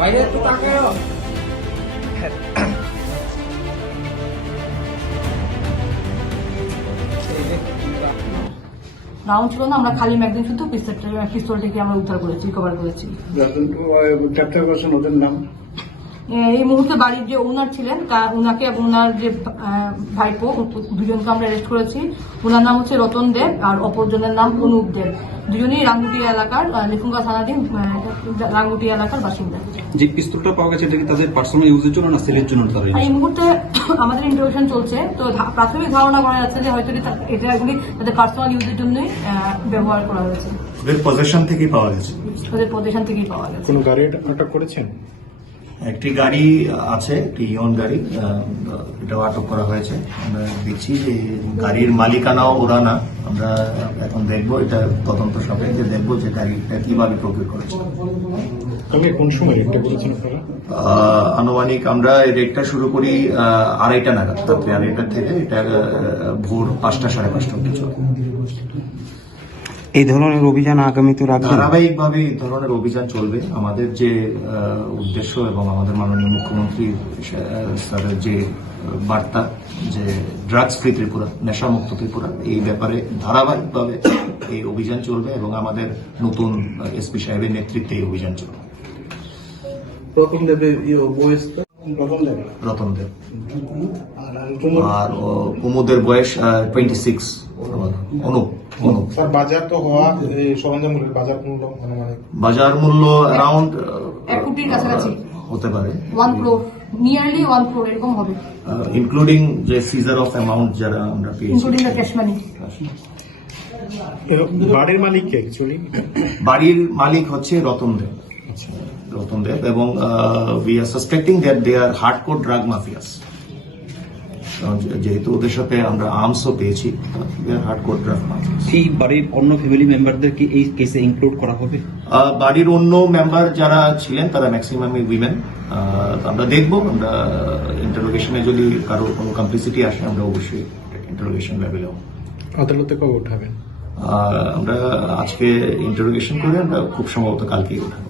বাইরে একটু তাকাও। রাউন্ড ছিল না, আমরা খালি ম্যাগজিন শুধু পিস্তলটিকে আমরা উদ্ধার করেছি, রিকভার করেছি। ক্যাপচার করেছেন ওদের নাম? এই মুহূর্তে বাড়ির যে ওনার ছিলেন উনাকে এবং ওনার যে ভাইপো দুজনকে আমরা অ্যারেস্ট করেছি। ওনার নাম হচ্ছে রতন দেব আর অপরজনের নাম অনুপ দেব। দুজনেই রাঙ্গুটিয়া এলাকার লেফুঙ্গা থানাধীন রাঙ্গুটিয়া এলাকার বাসিন্দা। যে পিস্তলটা পাওয়া গেছে এটা কি তাদের পার্সোনাল ইউজের জন্য না সেলের জন্য? এই মুহূর্তে আমাদের ইন্টারভিউশন চলছে, তো প্রাথমিক ধারণা করা যাচ্ছে যে হয়তো এগুলি তাদের পার্সোনাল ইউজের জন্যই ব্যবহার করা হয়েছে। ওদের পজিশন থেকেই পাওয়া গেছে। ওদের পজিশন থেকেই পাওয়া গেছে। কোন গাড়ি আটক করেছেন? একটি গাড়ি আছে, একটি ইয়ন গাড়ি, এটাও আটক করা হয়েছে। আমরা দেখছি যে গাড়ির মালিকানাও ওরা না। আমরা এখন দেখবো, এটা তদন্ত সাপেক্ষে দেখবো যে গাড়িটা কিভাবে প্রকিউর করেছে। তবে কোন সময় রেডটা করেছেন আপনারা? আনুমানিক আমরা রেডটা শুরু করি 2:30 নাগাদ, রাত্রি 2:30 থেকে এটা ভোর 5টা 5:30 অব্দি চলে। এই ধরনের অভিযান আগামীতে রাখবেন? ধারাবাহিকভাবে এই ধরনের অভিযান চলবে। আমাদের যে উদ্দেশ্য এবং আমাদের মাননীয় মুখ্যমন্ত্রী স্যারের যে বার্তা যে ড্রাগস ফ্রি ত্রিপুরা, নেশামুক্ত ত্রিপুরা, এই ব্যাপারে ধারাবাহিকভাবে এই অভিযান চলবে এবং আমাদের নতুন এসপি সাহেবের নেতৃত্বে এই অভিযান চলবে। রতন দেবের রতন দেব আর কুমুদের বয়স 26। অনুপ স্যার, বাজার তো হওয়া সরঞ্জামগুলোর বাজার মূল্য বাজার মূল্য অ্যারাউন্ড 1 কোটির কাছাকাছি হতে পারে, 1 crore, নিয়ারলি 1 crore এরকম হবে, ইনক্লুডিং যে সিজার অফ অ্যামাউন্ট যারা আমরা পেয়েছি। ইনক্লুডিং দ্য ক্যাশ মানি। বাড়ির মালিক কে অ্যাকচুয়ালি? বাড়ির মালিক হচ্ছে রতন দেব। রতন দেব এবং we are suspecting that they are hardcore drug mafias. যেহেতু ওদের সাথে আমরা আর্মসও পেয়েছি, they are hardcore drug mafias. এই বাড়ির অন্য ফ্যামিলি মেম্বারদের কি এই কেসে ইনক্লুড করা হবে? বাড়ির অন্য মেম্বার যারা ছিলেন তারা ম্যাক্সিমামই উইমেন। আমরা দেখবো, আমরা ইন্টারোগেশনে যদি কারো কোনো কমপ্লিসিটি আসে আমরা অবশ্যই ইন্টারোগেশন লেভেলে আদালতে কবে উঠাবেন? আমরা আজকে ইন্টারোগেশন করে আমরা খুব সম্ভবত কালকেই উঠাবো।